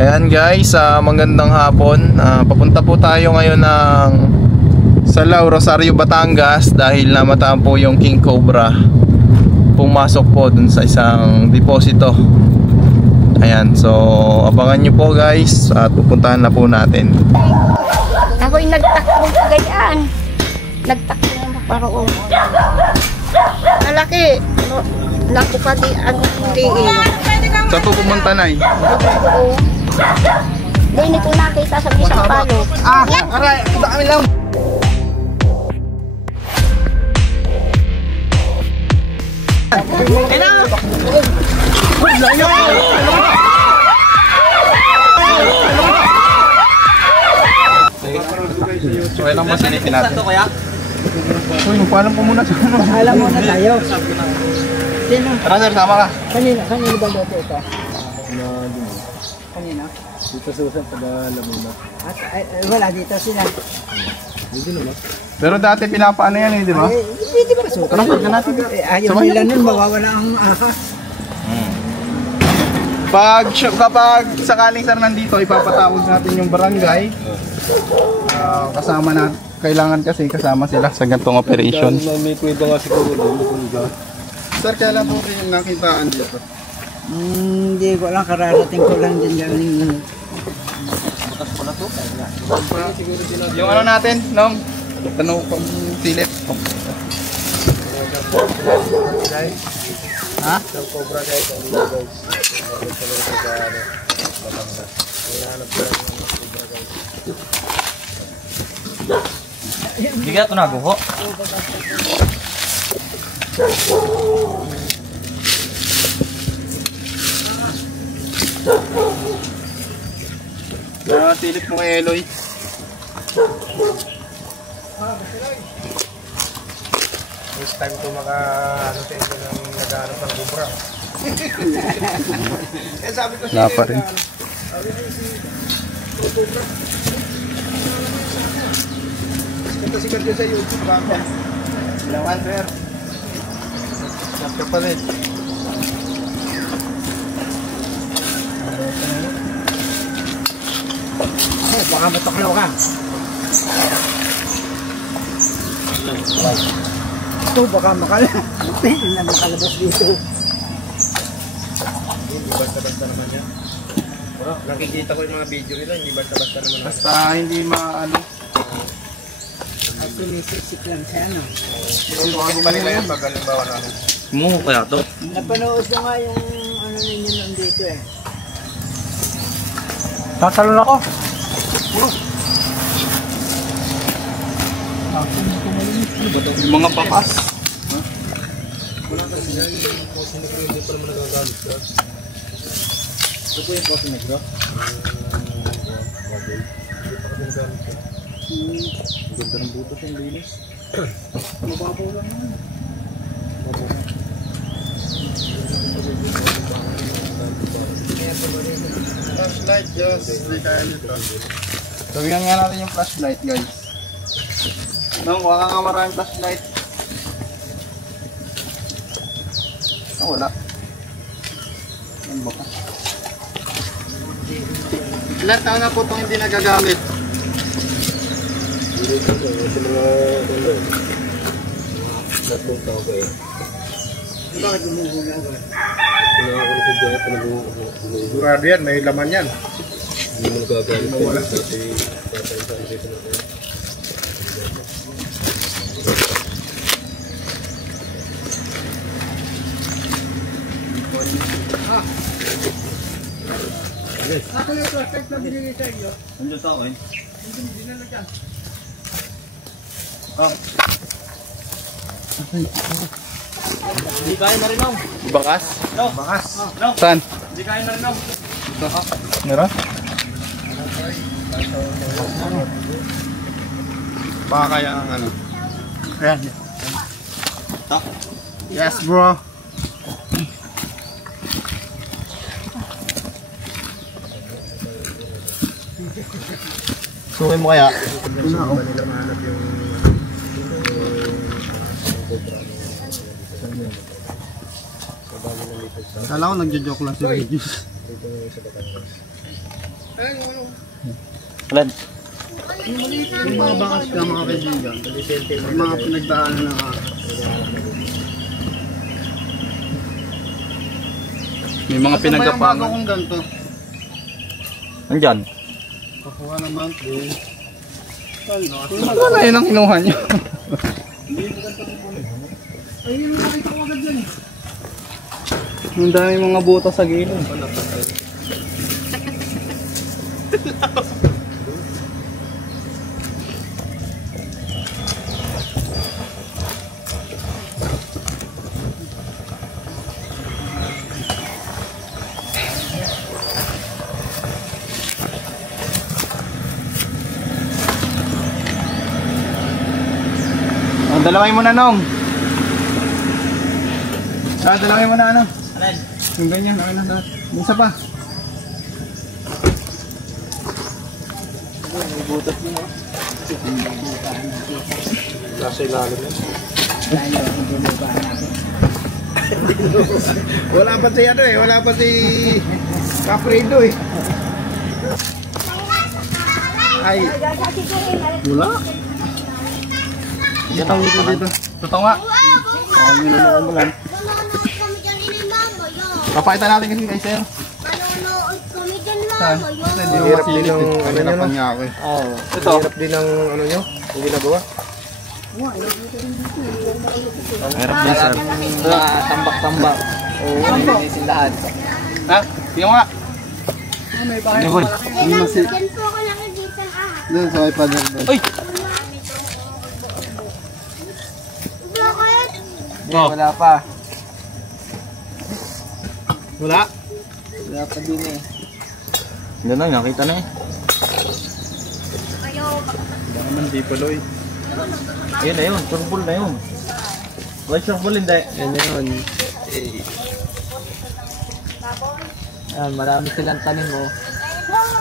Ayan guys, magandang hapon. Papunta po tayo ngayon ng Salao, Rosario, Batangas dahil namataan po yung King Cobra. Pumasok po dun sa isang deposito. Ayan, so abangan nyo po guys at pupuntahan na po natin. Ako'y nagtakbo kagayaan. Nagtakbo na paroon. Malaki. Lako pa di ang liin. Saan po pumunta na Hindi ko nakita sa isang palo. Aray, dami lang. So, ilang mas sinipin natin? Uy, magpaalam po muna sa ano. Alam mo na tayo. Sino? Tara sir, sama ka. Kanina ba dito ito? Kanina? Dito sa usap taga Laguna. At wala dito sila. Pero dati pinapaano yan di ba? Hindi ba suot? Tara, pagka natin. Ayaw nila nun, mawawala ang ahas. Kapag sakaling sir nandito, ipapatawag natin yung barangay. Kasama na, kailangan kasi kasama sila sa ganitong operation. May kwento nga siguro doon. Sir, kailan po kayo nakitaan dito? Hindi ko lang, kararating ko lang din yan. Yung ano natin, Nong? Tanong pang silip. Ha? Cobra guys, Bigat na guho. Silip mo kay Eloy. first time ko ano sa inyo ng nag-aanap ng Cobra. Eh sabi ko Wala pa rin. sikat yun sa YouTube baka. Lawan sir. Sat ka pa rin. Baka matuklaw ka. Ito baka pwede na makalabas dito. Hindi basta-basta naman yan. Nakikita ko yung mga video nila, hindi basta-basta naman. Basta hindi maano. At tumisik lang siya, no? Susukin pa nila yan pag halimbawa na. Mo kaya to. Napanood ko nga yung ano ninyo nun dito eh. Tatalon ako. Yung mga bakas. Wala kasi dyan, yung post negro, hindi pa naman nagagamit ka. Ito po yung post negro. Hindi pa kasi nagagamit ka. Ang ganda ng butos yung linis. Mababaw lang naman. Flashlight, Diyos. Gawin nga natin yung flashlight, guys. Nung, wala nga maraming flashlight. Wala. Ano ba ka? Ilan taon na po itong hindi nagagamit? Hindi ko sa mga tatlong tao kayo. Bakit gumuhula ko? Pinakakulit sa dyan, panabuho. Durado yan, may laman yan. Hindi mo nagagamit ka. Kasi tatay-tatay dito na kayo. Ako yung plastic na binili sa inyo. Andiyan tao eh. Hindi na lang yan. Hindi kaya na rin ako. Bakas? No. Bakas? No. Saan? Hindi kaya na rin ako. Meron? Baka kaya ang ano? Ayan. Ito? Yes bro. Suwi mo kaya? Kala ko nagjo-joke lang si Regis. Alan. Yung mga bakas ka mga kaibigan, yung mga pinagdaanan na May mga pinagapangan. Bago kong ganito. Nandyan. Kakuha naman din. Ano na yun ang kinuha nyo? Ayun, nakita ko agad yan eh. Ang dami mga butas sa gilid. Dalawin mo na, Nong. Dalawin mo na, ano? Alan. Yung ganyan, okay na lahat. Isa pa. Butas mo na. Nasa ilalim yan. Wala pa si ano eh, wala pa si Caprido eh. Ay. Wala. Dito dito. Totoo nga. Ay, niloloko mo lang. Papakita natin kasi kay Sir. Saan? Ito, hindi mo masilip eh. Pinahirapan niya ako eh. Ito. Hirap din ang ano nyo, yung ginagawa. Meron din, sir. Tambak-tambak. Oo, nilinisin lahat. Ha? Tingnan mo nga. Nihol. Doon sa iPad. Uy! Oh. Wala pa. Wala. Wala pa din eh. Hindi na, nakita na eh. Baka naman di paloy. Ayun na yun, surbol na yun. Why surbol hindi? Yan na yun. Yan, marami silang tanim oh.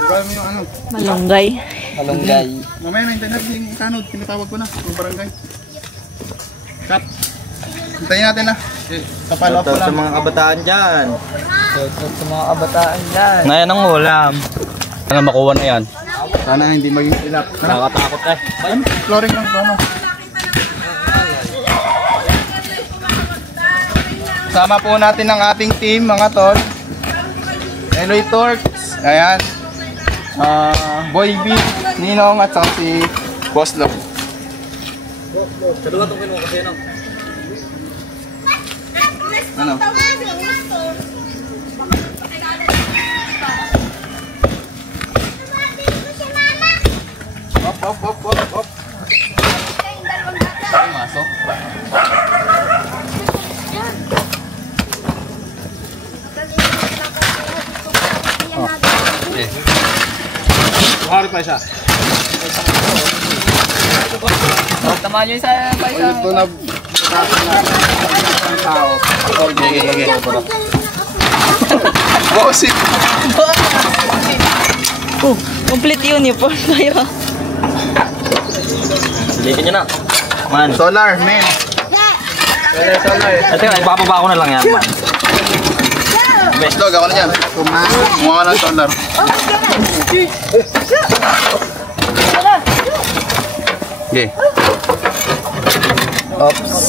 Gawin mo yung ano. Malunggay. Malunggay. Mamaya na internet yung kanod. Tinatawag ko na. Yung barangay. Cut. Hintayin natin na. Kapalo ko Shoutout sa lang. mga kabataan dyan. Shoutout sa mga kabataan dyan. Ngayon ang ulam. Sana makuha na yan. Sana hindi maging ilap. Nakakatakot eh. Flooring lang ano. Sama po natin ang ating team mga tol. Eloy Torques. Ayan. Boy B, Ninong at saka si Boss Love. Kaduwa itong kinuha kasi yun. Ano? Op. Masok. Buhari pa siya. Tama nyo isa pa isa. Ito na tao. Okay. Bossy. Oh, complete uniform tayo. Dilitin nyo na. Man. Solar, men. Solar. Ito yun, ipapaba ko na lang yan. Man. Best dog, ako na dyan. Kumuha ka ng solar. Okay. Oops.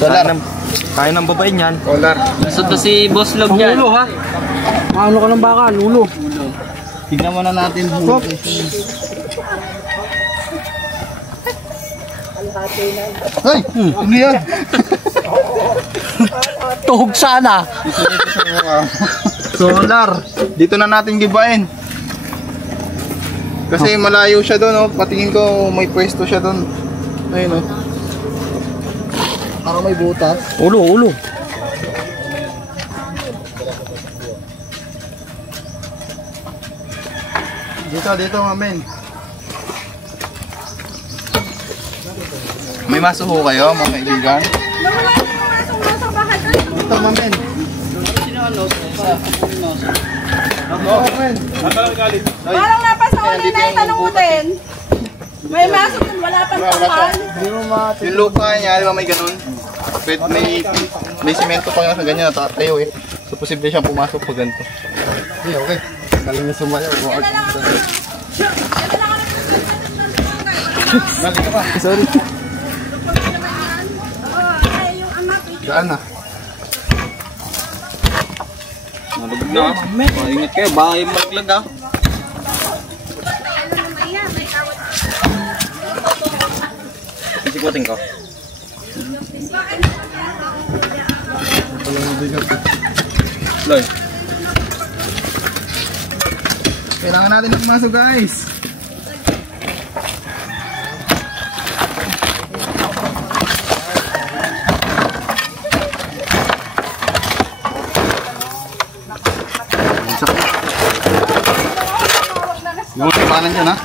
Solar. Kaya ng babae niyan. Solar. Gusto si Boss Love yan. Ulo ha? Ano ka ng baka? Lulo. Tignan muna natin. Ay! Ano yan? Tuhog sana. Solar. Dito na natin gibain. Kasi malayo siya doon, oh. Patingin ko may pwesto siya doon. Ayun, oh. Parang may butas. Ulo. Dito, mamen. May maso ho kayo, mga kaibigan? Dito, mamen. Parang napasa ko na yung tanong ko din. May masok dun, wala pang tamal. Yung lupa niya, di ba may ganun? Pwede, may simento pa nga sa ganyan, natatayo eh. So, posible siyang pumasok pag ganito. Okay. Galing na sumayaw. Balik ka pa. Sorry. Saan na? Nalugod na. Ingat kayo, baka yung malaglag ah. Isikutin ko. Loy. Kailangan natin magmasok guys. Yung panan dyan ha.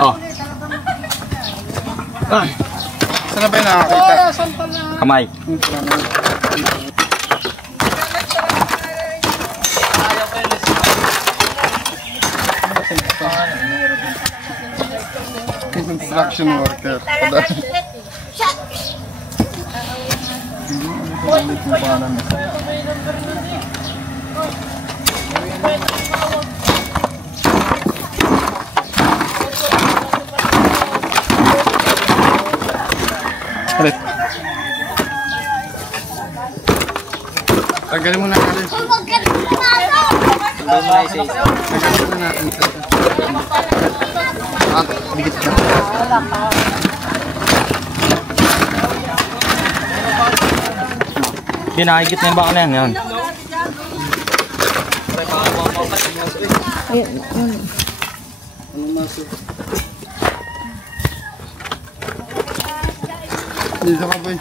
Oh. Ay. Saan na ba yung nakakita? Kamay. Construction worker. Alit. Tagalin mo na natin. Tagalin mo na natin. At dikit na. Pinakikit na yung baka na yan. Dito ka boy.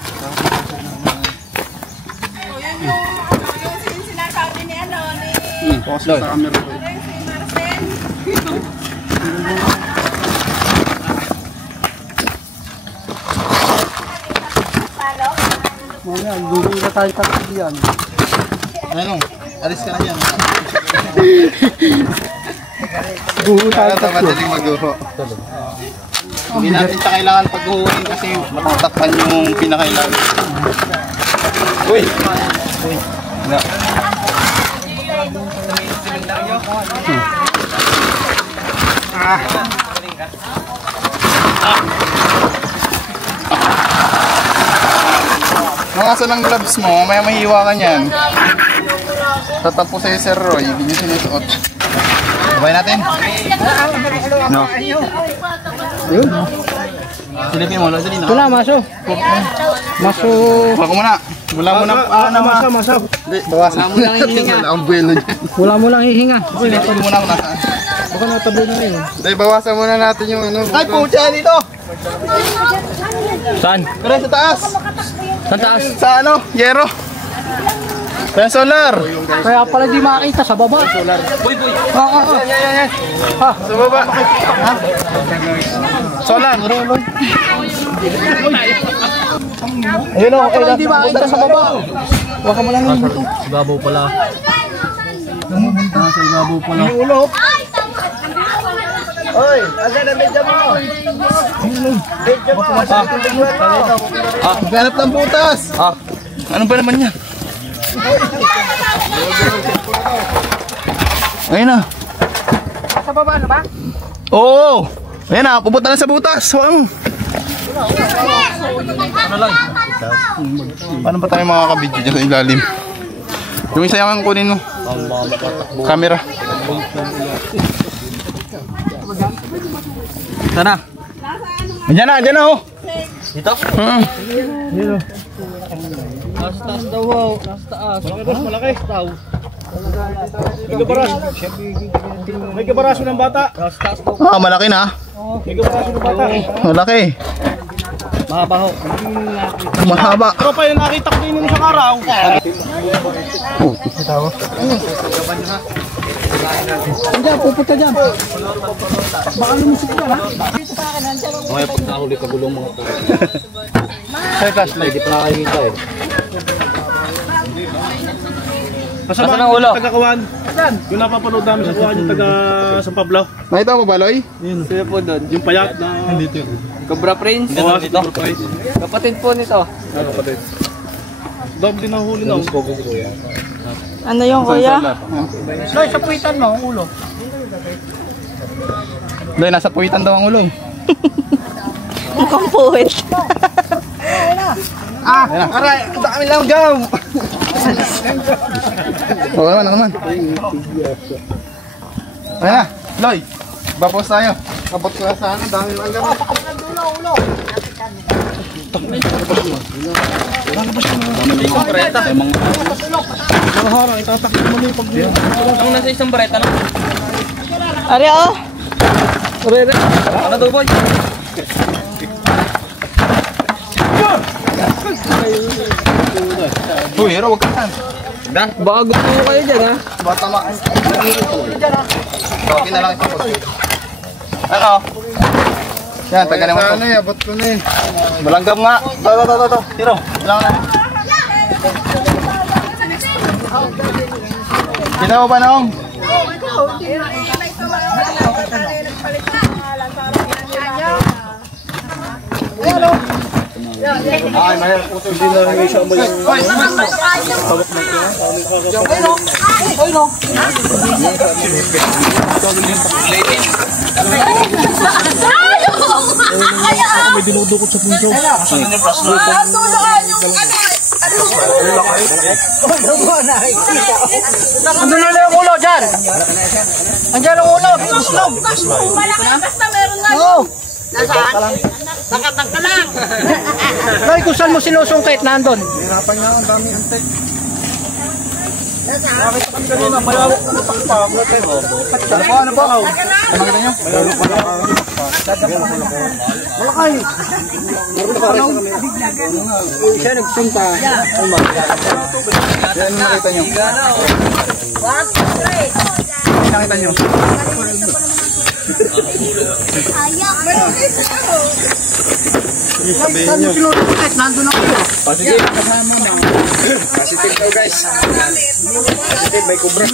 Yung sinasabi ni ano, ni Pause sa camera boy. si Marcel. Wala, gulo na tayo tatlo diyan. Ano? Alis ka na diyan. Guho tayo tatlo. Madaling magguho. Hindi natin siya kailangan pagguhuin kasi matatakpan yung pinakailangan. Uy! Uy! Na. Mga ng gloves mo, mamaya mahiwa ka niyan. Tatampo sa'yo Sir Roy, hindi nyo sinusuot. Sabay natin? No. Ayun. Silipin mo, dali na. Wala, maso. Maso. Baka muna. Wala mo lang. Maso. Bawasan mo lang hihinga. Wala akong buwelo dyan. Wala mo lang hihinga. Silipin mo lang nasaan. Baka natabay na yun. Dahil bawasan muna natin yung ano. Ay, pucha dito! Saan? Pero sa taas. Saan taas? Sa ano? Yero. Kaya solar. Kaya pala di makita sa baba. Solar. Boy! Yan. Ha, sa baba. Ha? Solar. Ayun o. Pala di makita sa baba. Waka mo lang ito. Ibabaw pala. Sa ibabaw pala. Yung ulo. Oy, asa na medya mo? Medya mo. Ganap ng butas. Ano ba naman yan? Ayun na. Sa baba na ba? Oo. Ayun na, pupunta na sa butas. Paano pa tayo makakabidyo dyan sa ilalim? Yung isa yung kunin mo. Camera. Sana? Diyan na oh. Dito? Dito. Nasa taas daw ho. Nasa taas. Malaki. May kabaraso ng bata. Nasa taas daw. Malaki na. May kabaraso ng bata. Malaki. Mahaba ho. Mahaba. Pero pa yung nakita ko din yung isang araw. Oh, tawa. Diyan, pupunta dyan. Baka lumusok ka ha. Mamaya pag nahuli ka gulong mga to. Ay, flashlight. Hindi pa nakakita eh. Nasaan ang ulo? Taga-Kawan. Yung napapanood namin sa Kawan, yung taga San Pablo. Nakita mo ba, Loy? Sino po doon? Yung payat na... Nandito yun. Cobra Prince? Oo, si Cobra Prince. Kapatid po nito. Kapatid. Dami din nahuli na. Ano yung kuya? Loy, sa puwitan mo ang ulo. Loy, nasa puwitan daw ang ulo eh. Mukhang puwit. Aray, ang dami lang gaw! Oo naman. Ayan na, Loy. Bapos tayo. Kapot ko na sana, dami lang gaw. Ang nasa isang bareta na. Ari oh. Ano daw boy? Uy, hero, wag ka saan. Baka gusto mo kayo dyan ha? Bata ma. Okay na lang ito. Ano? Yan, taga naman ito. Ano eh, abot ko na eh. Malanggam nga. Ito. Hero, ilang na. Kita mo ba naong? Ay, mahal. Hindi na rin siya mo yung... May dinudukot sa punso. Ano na yung ulo dyan? Andiyan ang ulo. Basta meron nga. Nasaan? Nakatang ka lang. Loy, kung saan mo sinusungkit nandun? Hirapan nga, ang daming antek. Nakita kami kanina, mayawak na napakpak. Ano po? Nakita nyo? Malakay. Siya nagsunta. Yan, nakita nyo? Nakita nyo? Sabihin nyo. Positive. Positive daw guys. Positive, may kubra.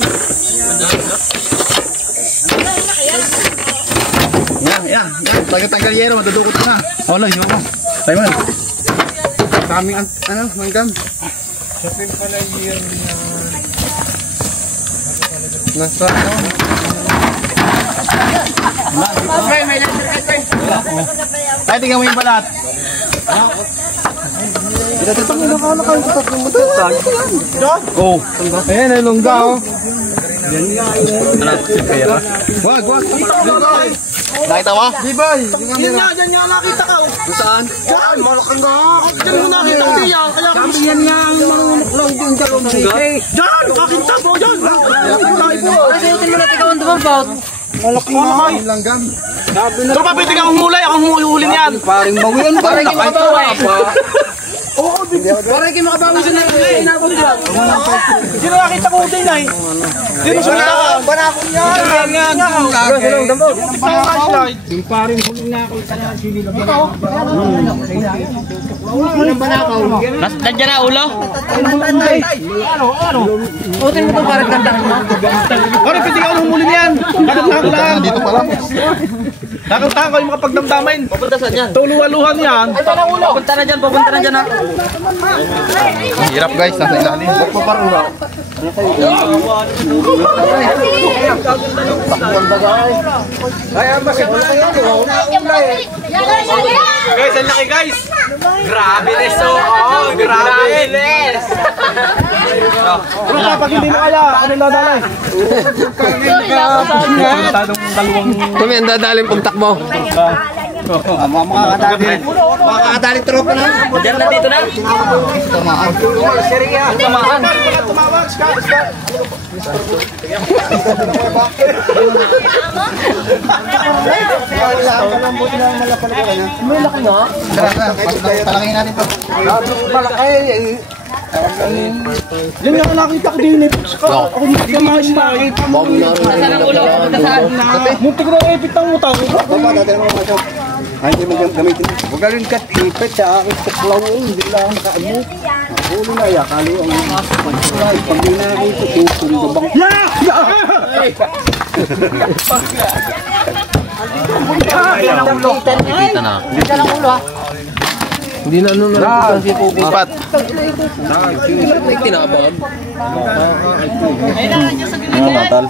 Yan. Tanggal yero, madudukot na. Oh, no, hiwa mo. Tayo mo. Daming, manggam. Sabihin pala yun na... Nasa, ay, tingnan mo yung balat. Oh, ayan ay lungga oh. Wag. Nakita mo? Bibay, Yan nga nakita ka. saan? Diyan, malakang nga. Diyan mo nakita ko yan. Kaya sabi yan nga ang manunuklaw din dyan. Diyan, nakakita mo dyan. Kasi yung tinulad ikaw ang dumabaut. Malaki langgam. Tropa, pwede kang humulay. Akong humuhulin yan. Paring bawian pa. Parang kayo makabawi. Oo, parang kayo makabawi sa inabot dyan. Hindi na nakita ko din ay. Hindi mo sumita ka. Banakon yan. Yung paring huling nakita na sili lang. Nandiyan na ulo? Ano? Utin mo itong parang ganda. Parang pwede ka humulin yan. Kakantahan ko lang. Dito pala. Kakantahan ko yung mga pagdamdamin. Papunta saan yan? Tuluwaluhan yan. Papunta na dyan ha. Hirap guys, nasa ilalim. Bakit parang ba? Guys, ang laki guys! Grabe nes oh! Grabe nes! Pero kapag hindi mo kaya, ako nang dadalay. Tanong dalawang... Kami ang dadaling pagtakbo. Makakadali tropa na. Diyan na dito na. Tamaan. Tamaan. May laki nga. Talangin natin to. Malaki. Yan nga nakita ko din. Ako hindi ka makikita mo. Nasaan ang ulo? Nasaan na? Muntik na ipit ng utang. Baba, dati naman mga Ay, hindi mo gamitin. Huwag ka rin kat-ipit sa akin sa klawin. Hindi lang nakaano. Huli na ya, kalo ang ay, pag di na nakita, tutong gabang. Kita na. Hindi na ano na si Pupo. Pat. Tinabag. Ano natal?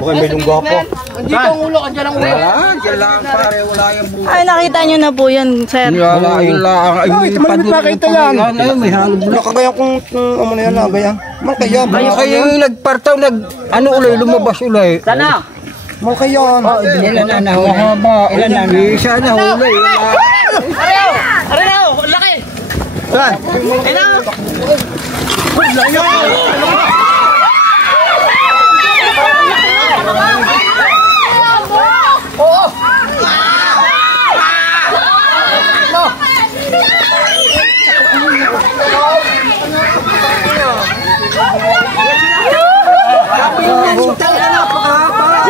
Bukay may lungga po. Dito ang ulo, andyan ang ulo. Wala, dyan lang pare, wala yung buhay. Ay, nakita nyo na po yan, sir. Wala, yun lang. Ay, hindi nakita yan. Ay, may halong bulak. Nakagaya kung ano na yan, nakagaya. Makaya. Kaya yung nagpartaw, ano ulay, lumabas ulay. Sana? Makaya. Ilan na nahuli? Ilan na nahuli? Isa na huli. Ariyo! Ariyo! Laki! Saan? Ayun!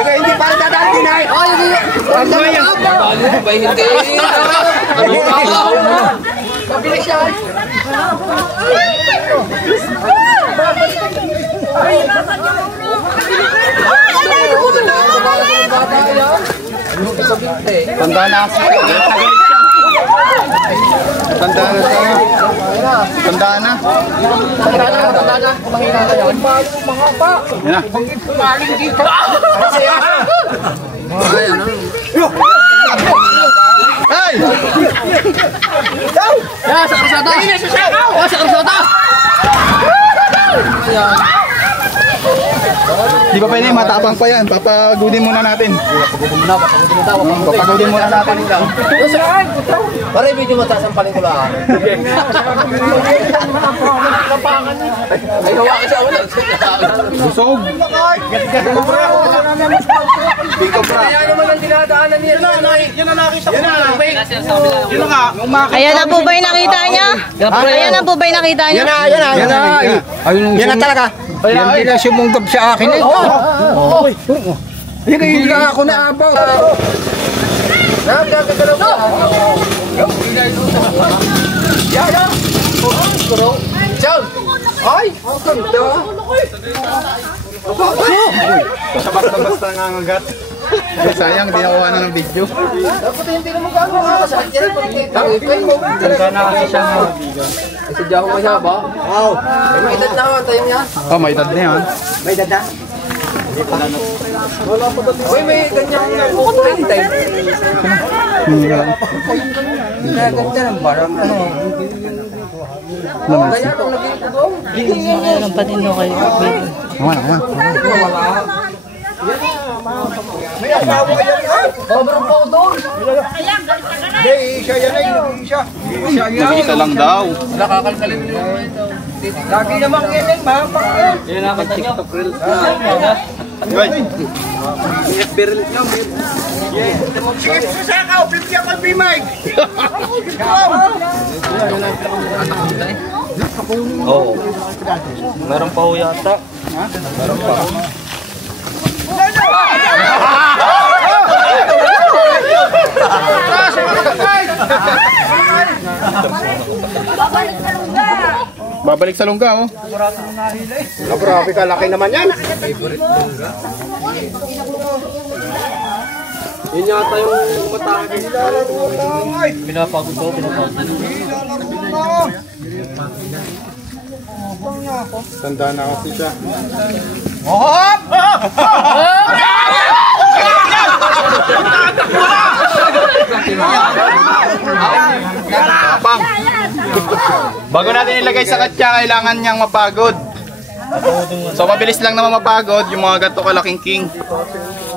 Hindi pa dadalhin ay. Mabilis yan! Tanda na. Tanda na siya. Tanda na. Tanda na! Mahina na yan! Yan na. Ay! Sa karsada! Sa karsada! Di ba pwede, matapang pa yan. Papagudin muna natin. Papagudin muna natin lang. Para video mo sasampalin ko lang. Ay, hawakan siya ulit. Busog. Biko pra. Kaya naman ang dinadaanan niya. Yan na nakita ko. Yan na nga. Ayan na po ba yung nakita niya? Ayan na po ba yung nakita niya? Yan na talaga. Yan din na sumunggab sa akin eh. Hindi lang ako naabaw. Nagkakagalaw ka. Chow! Ay! Ang ganda! Basta nangangagat. Sayang, di nakuha na ng video. Dapat hindi naman gano'n nga. Sakit yan. Pag-ipin mo. Ganda na kasi siya nga. Sadya ko masyaba. Wow! May edad na ako. Tayo niya. Oh, may edad na yan. May edad na? Uy, may ganyan bukutin tayo. Ganda ng barang ano. Ganyan kung naging doon. Meron pa din daw kayo. Sobrang po doon. Hindi, isa yan ay. Isa lang daw. Nakakalkalin mo. Lagi namang yan ay mapak yan. Yan naman TikTok reel. Sige, susakaw, bibigyan ko bimay. Oo. Meron pa ho yata. Babalik sa lungga, oh. Grabe ka, laki naman yan. Yun yata yung umatake. Pinapagod ko, pinapagod. Tanda na kasi siya. Pang. Bago natin ilagay sa katya, kailangan niyang mapagod. So mabilis lang naman mapagod yung mga ganito kalaking king.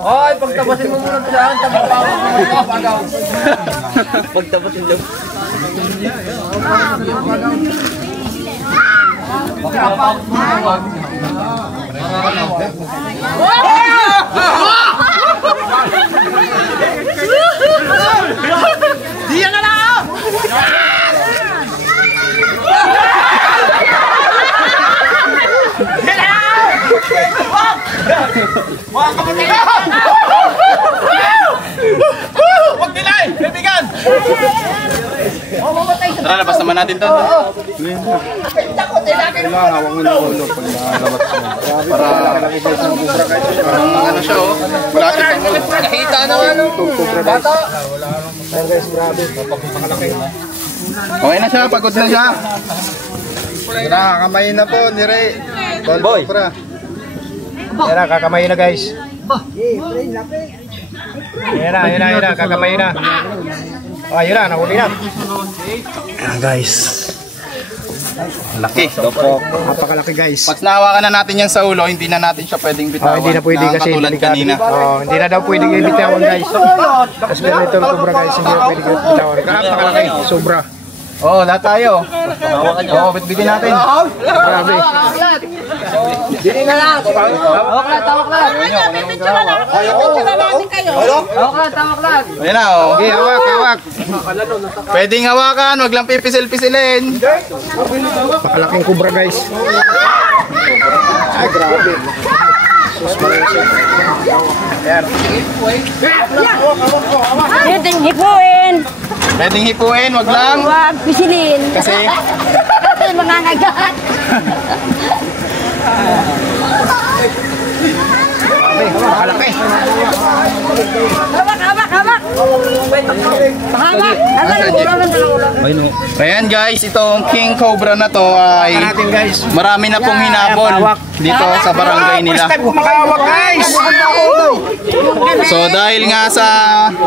Ay, pagtabasin mo muna saan. Tabapawag mo muna. Pagaw. Pagtapasin lang. Diyan na lang! Huwag nilay! Kaibigan! Tara, labas naman natin to. Kailangan hawak mo ng ulo pag nalabas mo. Para ano siya oh. Wala siya pang ulo. Nakita naman oh. Bata. Okay na siya, pagod na siya. Tara, kamayin na po ni Ray. Boy. Tara, kakamayin na guys. Ayan na, kakamayin na. Oh, ayun na, nahuli na. Ayan guys. Laki. Napakalaki guys. Pag nahawakan na natin yan sa ulo, hindi na natin siya pwedeng bitawan. Hindi na pwede kasi katulad kanina. Hindi na daw pwedeng ibitawan guys. Kasi ganito ang kubra guys, hindi na pwedeng ibitawan. Napakalaki, sobra. Oo, lahat tayo. Oo, bitbitin natin. Grabe. Dili na lang. Tawak lang. Tawak lang. Ayan na, oh. Okay, hawak. Pwedeng hawakan, wag lang pipisil-pisilin. Napakalaking kubra guys. Ay, grabe. Pwedeng hipuin. Pwedeng hipuin, wag lang. Huwag pisilin. Kasi Kasi mangangagat. Grabe, napakalaki. Hawak. ayan guys, itong King Cobra na to ay marami na pong hinabol dito sa barangay nila. Makahawak guys. So dahil nga sa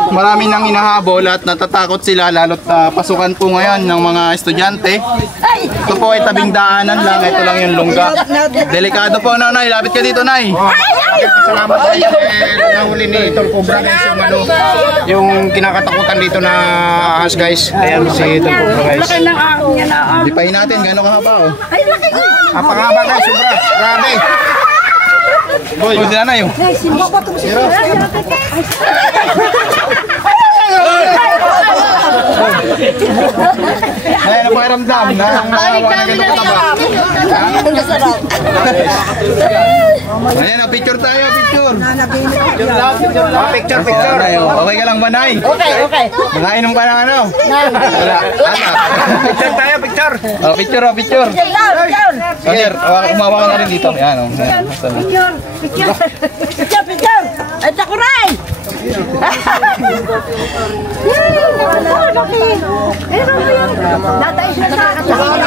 marami nang hinahabol at natatakot sila lalo't pasukan po ngayon ng mga estudyante. Ito po ay tabing daanan lang, ito lang yung lungga. Delikado po na, Nay, lapit ka dito, Nay. Salamat guys. Nahuli ni Tol Cobra guys yung kinakatakutan dito na ahas guys. Ayan si Tol Cobra guys. Dipahin natin, gano'ng kahaba oh. Napakahaba guys, sobra. Grabe. Boy, si Nanay oh. Ay, ano pakiramdam na nakahawa na gano'ng kataba? Ayan, picture tayo, picture. Picture. Okay ka lang ba, Nay? Okay. Nakainom ka ng ano? Wala. Picture tayo, picture. Oh, picture. Oh, sir, umawa ka na rin dito. Ayan, oh. Ayan, basta na. Picture. Ay, takuray.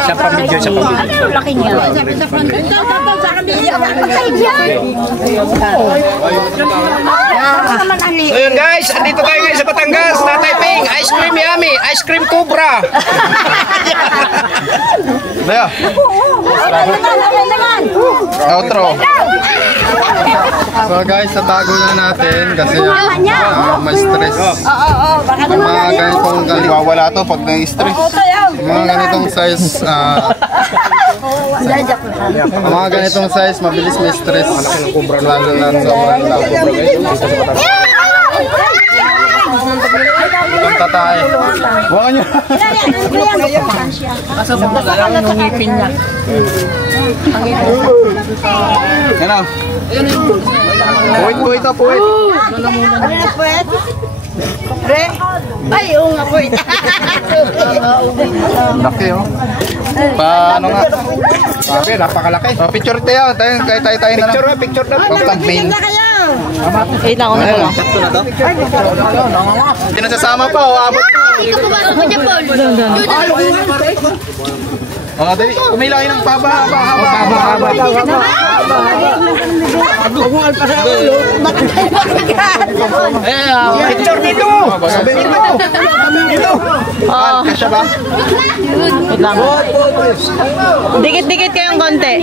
Sa pamilya. Ano laki niya? So yun guys, andito tayo guys sa Batangas, Tatay Ping, Ice Cream Yummy, Ice Cream Cobra. Daya. Outro. So guys, tatago na natin kasi may stress. Yung mga ganitong wala to pag na-stress. Mga ganitong size mga ganitong size mabilis may stress. Lalo na sa mga tatay. Huwag nyo. Ano? Puwit ito, puwit. Ay, oo nga po. Laki oh. Paano nga? Grabe, napakalaki. Oh, picture tayo. Tayo na lang. Picture na. Pag-thumbnail. Wait lang, ako na lang. Hindi nasasama pa. Abot pa. Oh, dali. Kumilain ng paba. Picture dito. Dito. Kasya ba? Wait lang. Dikit-dikit kayong konti.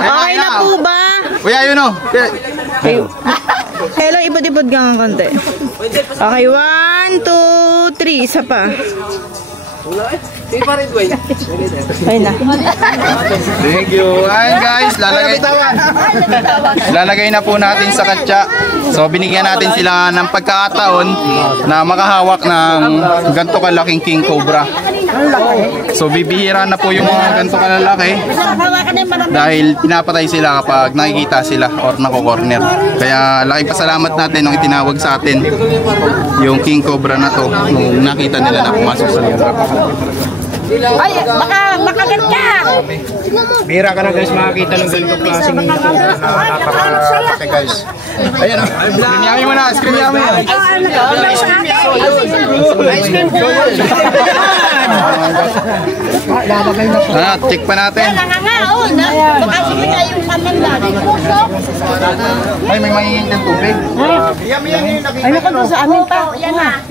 Okay na po ba? Kuya, yun oh. Kailang ipod-ipod ka ng konti. Okay, 1, 2, 3. Isa pa. Ayun na. Thank you. Ayan guys, lalagay na po natin sa katsa. So binigyan natin sila ng pagkakataon na makahawak ng ganito kalaking King Cobra. So bibihira na po yung mga ganito kalalaki dahil pinapatay sila kapag nakikita sila or nako-corner. Kaya laking pasalamat natin nung itinawag sa atin yung king cobra na to nung nakita nila na pumasok sa lugar. Ay, baka makagat ka. Bihira ka na guys makakita ng ganito klaseng napaka guys. Ayan o. Scream yummy mo na. Scream yummy. Check pa natin. Ay, may mahingin ng tubig. Ay, nakado sa amin pa.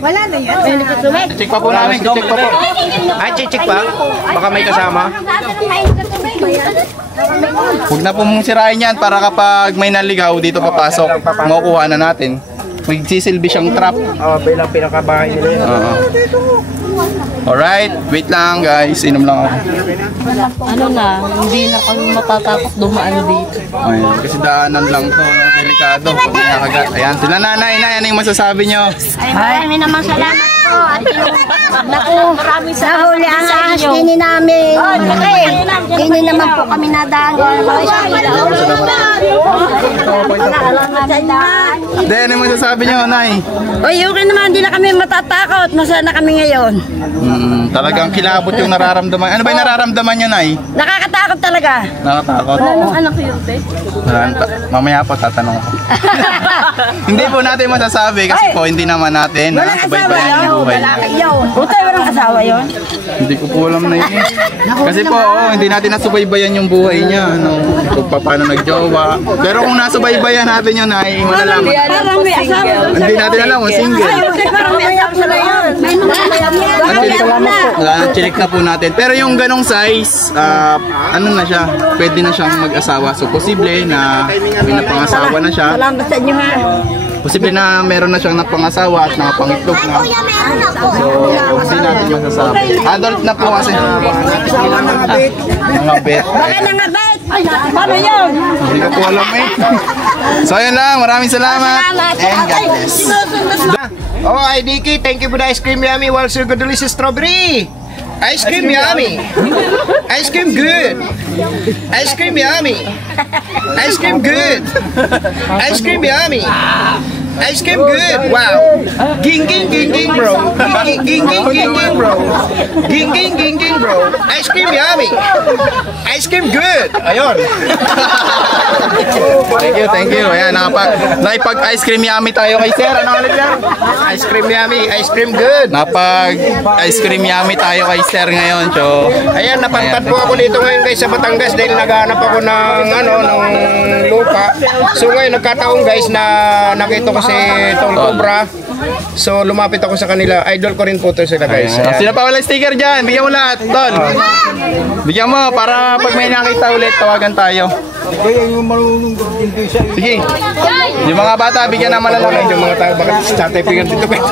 Wala na yan. Check pa po namin. Check pa po. Ay, check pa. Baka may kasama. Huwag na po mong sirain yan para kapag may naligaw dito papasok, makukuha na natin. Magsisilbi siyang trap. Bilang pinakabahay nila yun. Alright, wait lang guys. Inom lang ako. Ano na, hindi na kami matatakot dumaan dito. Ayan, kasi daanan lang to, delikado pag nakakagat. Ayan, sila nanay, ano yung masasabi nyo? Ay, marami naman salamat po. At naku, nahuli ang ahas dini namin. Dini naman po kami nadaan. Then, ano yung masasabi nyo, Nay? Oy, okay naman, hindi na kami matatakot. Masaya na kami ngayon. Talagang kilabot yung nararamdaman. Ano ba yung nararamdaman nyo, Nay? Nakakatakot talaga. Nakatakot? Anong anak ko yun, te? Mamaya po tatanong ko. Hindi po natin masasabi kasi po hindi naman natin subaybayan yung buhay niya. Utay, walang asawa yun? Hindi ko po alam na yun. Kasi po, hindi natin nasubaybayan yung buhay niya. Kung paano nagjowa. Pero kung nasubaybayan natin yun, ay malalaman. Parang may asawa doon. Hindi natin alam kung single. Parang may asawa na yun. Check na po natin. Pero yung ganong size, ano na siya, pwede na siyang mag-asawa. So, posible na may napangasawa na siya. Salamat sa inyo ha. Posible na meron na siyang napangasawa at nakapangitlog na. So, hindi natin masasabi. Adult na po kasi. Mga bet. Baka nangabait. Paano yun? Hindi ko po alam eh. So, yun lang. Maraming salamat. And God bless. Oh, IDK, thank you for the ice cream yummy. Well, so good, delicious strawberry. Ice cream yummy. Ice cream good. Ice cream yummy. Ice cream good. Ice cream yummy. Ice cream good. Wow. Ging ging ging ging bro. Ging ging ging ging ging bro. Ging ging ging ging bro. Ice cream yummy. Ice cream good. Ayun. Thank you. Ayan, nakipag-ice cream yummy tayo kay Sir. Ano ulit yan? Ice cream yummy. Ice cream good. Napag-ice cream yummy tayo kay Sir ngayon. So, ayan, napadpad po ako dito ngayon guys sa Batangas dahil naghahanap ako ng ng lupa. So ngayon nagkataon guys na nakita ko si Tol Cobra. So lumapit ako sa kanila. Idol ko rin po to sila guys. sila pa wala sticker dyan. Bigyan mo lahat, Tol. Bigyan mo para pag may nakita ulit, tawagan tayo. Sige. Yung mga bata, bigyan na malalaki. Yung mga tao, bakit sa tatay pingan dito guys.